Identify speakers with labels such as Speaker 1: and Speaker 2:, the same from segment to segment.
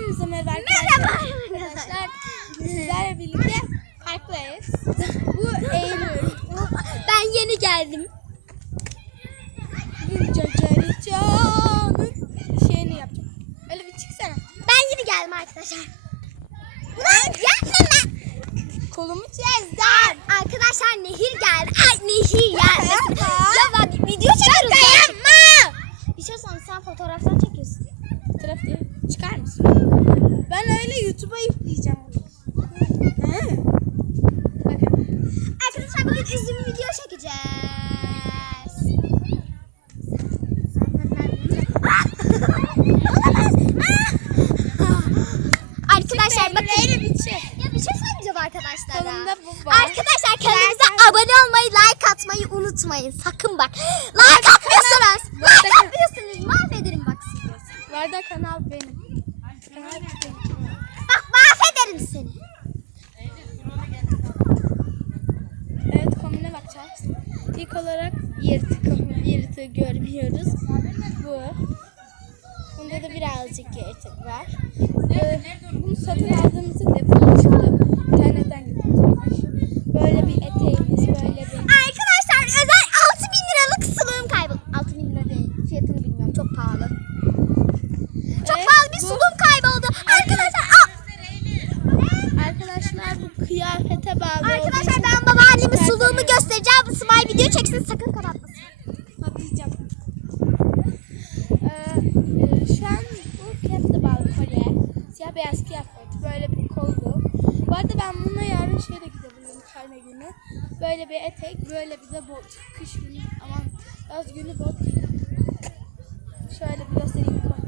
Speaker 1: hepinize merhaba arkadaşlar. arkadaşlar. Sizlerle birlikte parklayız. Bu Eylül.
Speaker 2: Ben yeni geldim.
Speaker 1: Cacarı çok Şeyini yapacağım. Öyle bir çıksana.
Speaker 2: Ben yeni geldim arkadaşlar. Lan yapma lan.
Speaker 1: Kolumu çizdim.
Speaker 2: Arkadaşlar nehir geldi. üzüm video çekeceğiz. arkadaşlar bakın.
Speaker 1: ya bir şey söyleyeceğim arkadaşlar.
Speaker 2: Arkadaşlar kanalımıza abone olmayı, like atmayı unutmayın. Sakın bak. Like atmıyorsunuz. like, like atmıyorsunuz. Mahvederim bak
Speaker 1: var da kanal? yaptığı görmüyoruz. Bu. Bunda da birazcık etik var. Nerede, ee, nerede, bunu satın aldığımızda depo çıktı. arada ben bunu yarın şeye de gidebilirim karne günü. Böyle bir etek, böyle bir de bot. Kış günü, ama yaz günü bot. Şöyle bir göstereyim.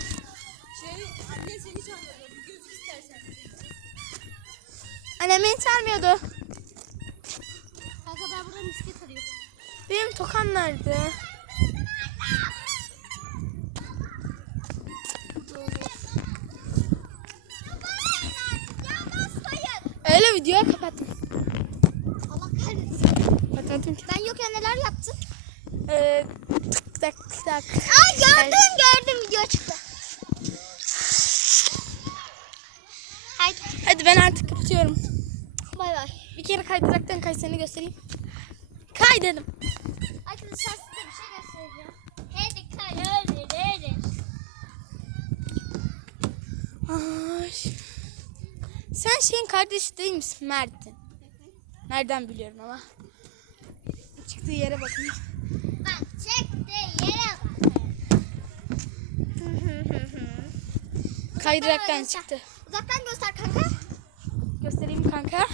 Speaker 3: Anne seni çağırıyorum. Gözü istersen. Annem hiç çağırmıyordu.
Speaker 4: ben burada misket arıyorum.
Speaker 3: Benim tokan nerede? Öyle videoyu kapattım. Allah
Speaker 2: kahretsin. Kapattım ki. Ben yokken ya, neler yaptın? ee, tık tak tak. Ay gördüm gördüm video çıktı.
Speaker 3: Ben artık kapatıyorum. Bay bay. Bir kere kaydıraktan kay seni göstereyim. Kay dedim.
Speaker 2: Arkadaşlar size bir şey göstereceğim. Hadi kay öyle
Speaker 3: Ay. Sen şeyin kardeşi değil misin Mert'in? Nereden biliyorum ama. Çıktığı yere bakın.
Speaker 2: Bak çıktığı yere
Speaker 3: bak. kaydıraktan uzaktan, çıktı.
Speaker 2: Uzaktan göster kanka yapıyorum kanka.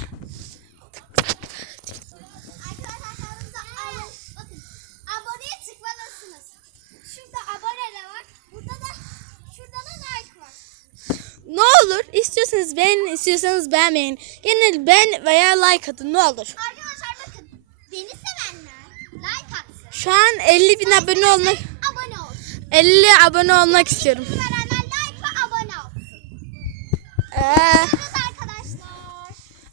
Speaker 2: Abone, bakın,
Speaker 3: ne olur istiyorsanız beğenin istiyorsanız beğenmeyin. Genel beğen veya like atın ne olur.
Speaker 2: Arkadaşlar bakın beni sevenler like
Speaker 3: atsın. Şu an 50 bin like abone ben olmak.
Speaker 2: Ben abone olsun.
Speaker 3: 50 abone olmak beni istiyorum.
Speaker 2: Like ve abone olsun.
Speaker 3: Ee...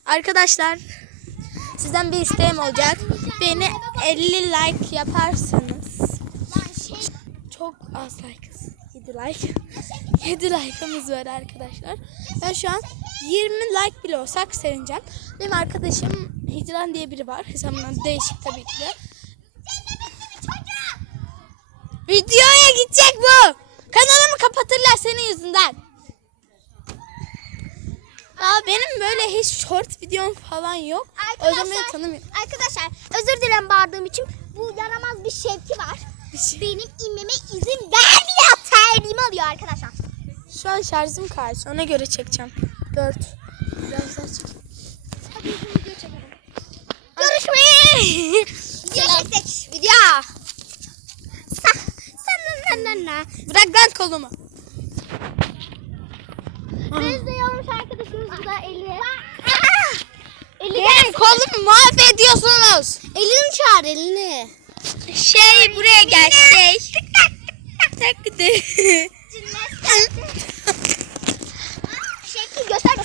Speaker 3: Arkadaşlar sizden bir isteğim olacak. Beni 50 like yaparsanız. Şey... Çok az like. 7 like. 7 like'ımız var arkadaşlar. Ben şu an 20 like bile olsak sevineceğim. Benim arkadaşım Hidran diye biri var. Hesabından değişik tabii ki de. Videoya gidecek bu. Kanalımı kapatırlar senin yüzünden. Aa, benim böyle hiç short videom falan yok. Arkadaşlar, Özlem'i tanımıyorum.
Speaker 2: Arkadaşlar özür dilerim bağırdığım için. Bu yaramaz bir şevki var. Bir şey. Benim inmeme izin vermiyor. Terliğimi alıyor arkadaşlar.
Speaker 3: Şu an şarjım karşı. Ona göre çekeceğim. Dört. Biraz daha çekeyim.
Speaker 2: Görüşmeyi. Görüşmeyi. Video. Sa
Speaker 3: sa na na na. Bırak lan kolumu. Elin kolum mahvediyorsunuz.
Speaker 2: Elin çağır elini.
Speaker 3: Şey Ay, buraya eline. gel elini. şey. Tek de.
Speaker 2: Şekil göster